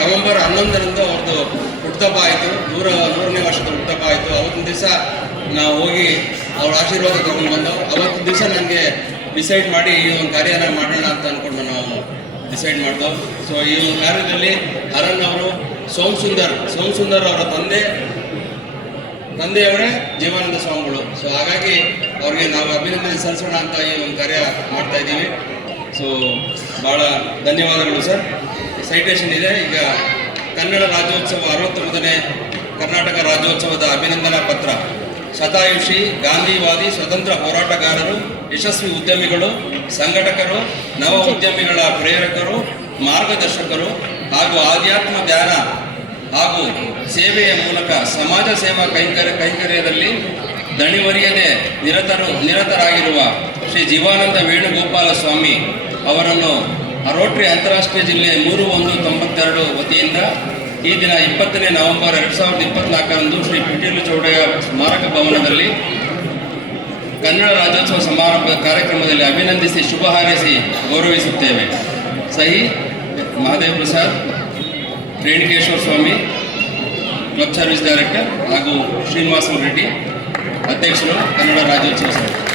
November 11ರಂದು ಅವ್ರದ್ದು ಹುಟ್ಟುಹಬ್ಬ ಆಯಿತು. 100ನೇ ವರ್ಷದ ಹುಟ್ಟುಹಬ್ಬ ಆಯಿತು. ಅವತ್ತಿನ ದಿವಸ ನಾವು ಹೋಗಿ ಅವ್ರ ಆಶೀರ್ವಾದ ತಗೊಂಡು ಬಂದು ಅವತ್ತಿನ ದಿವಸ ನನಗೆ ಡಿಸೈಡ್ ಮಾಡಿ ಈ ಒಂದು ಕಾರ್ಯನ ಮಾಡೋಣ ಅಂತ ಅಂದ್ಕೊಂಡು ನಾವು ಡಿಸೈಡ್ ಮಾಡಿದೋ. ಸೊ ಈ ಒಂದು ಕಾರ್ಯದಲ್ಲಿ ಹರನ್ ಅವರು ಸೋಮ್ ಸುಂದರ್ ಅವರ ತಂದೆಯವರೇ ಜೀವಾನಂದ ಸ್ವಾಮಿಗಳು. ಸೊ ಹಾಗಾಗಿ ಅವ್ರಿಗೆ ನಾವು ಅಭಿನಂದನೆ ಸಲ್ಲಿಸೋಣ ಅಂತ ಈ ಒಂದು ಕಾರ್ಯ ಮಾಡ್ತಾ ಇದ್ದೀವಿ. ಸೊ ಭಾಳ ಧನ್ಯವಾದಗಳು ಸರ್. ಸೈಟೇಷನ್ ಇದೆ. ಈಗ ಕನ್ನಡ ರಾಜ್ಯೋತ್ಸವ 69ನೇ ಕರ್ನಾಟಕ ರಾಜ್ಯೋತ್ಸವದ ಅಭಿನಂದನಾ ಪತ್ರ. ಶತಾಯುಷಿ, ಗಾಂಧಿವಾದಿ, ಸ್ವತಂತ್ರ ಹೋರಾಟಗಾರರು, ಯಶಸ್ವಿ ಉದ್ಯಮಿಗಳು, ಸಂಘಟಕರು, ನವ ಉದ್ಯಮಿಗಳ ಪ್ರೇರಕರು, ಮಾರ್ಗದರ್ಶಕರು ಹಾಗೂ ಆಧ್ಯಾತ್ಮ ಧ್ಯಾನ ಹಾಗೂ ಸೇವೆಯ ಮೂಲಕ ಸಮಾಜ ಸೇವಾ ಕೈಂಕರ್ಯದಲ್ಲಿ ದಣಿವರಿಯದೆ ನಿರತರಾಗಿರುವ ಶ್ರೀ ಜೀವಾನಂದ ವೇಣುಗೋಪಾಲ ಸ್ವಾಮಿ ಅವರನ್ನು ರೋಟರಿ ಅಂತಾರಾಷ್ಟ್ರೀಯ ಜಿಲ್ಲೆ 3/1/92 ವತಿಯಿಂದ ಈ ದಿನ 20ನೇ ನವೆಂಬರ್ 2024ರಂದು ಶ್ರೀ ಪಿಟೀಲು ಚೌಡಯ್ಯ ಸ್ಮಾರಕ ಭವನದಲ್ಲಿ ಕನ್ನಡ ರಾಜ್ಯೋತ್ಸವ ಸಮಾರಂಭ ಕಾರ್ಯಕ್ರಮದಲ್ಲಿ ಅಭಿನಂದಿಸಿ ಶುಭ ಹಾರೈಸಿ ಗೌರವಿಸುತ್ತೇವೆ. ಸಹಿ ಮಹಾದೇವ್ ಪ್ರಸಾದ್, ರೇಣುಕೇಶ್ವರ ಸ್ವಾಮಿ, ಕ್ಲಬ್ ಸರ್ವಿಸ್ ಡೈರೆಕ್ಟರ್, ಹಾಗೂ ಶ್ರೀನಿವಾಸ ರೆಡ್ಡಿ, ಅಧ್ಯಕ್ಷರು, ಕನ್ನಡ ರಾಜ್ಯೋತ್ಸವ ಸಮಿತಿ.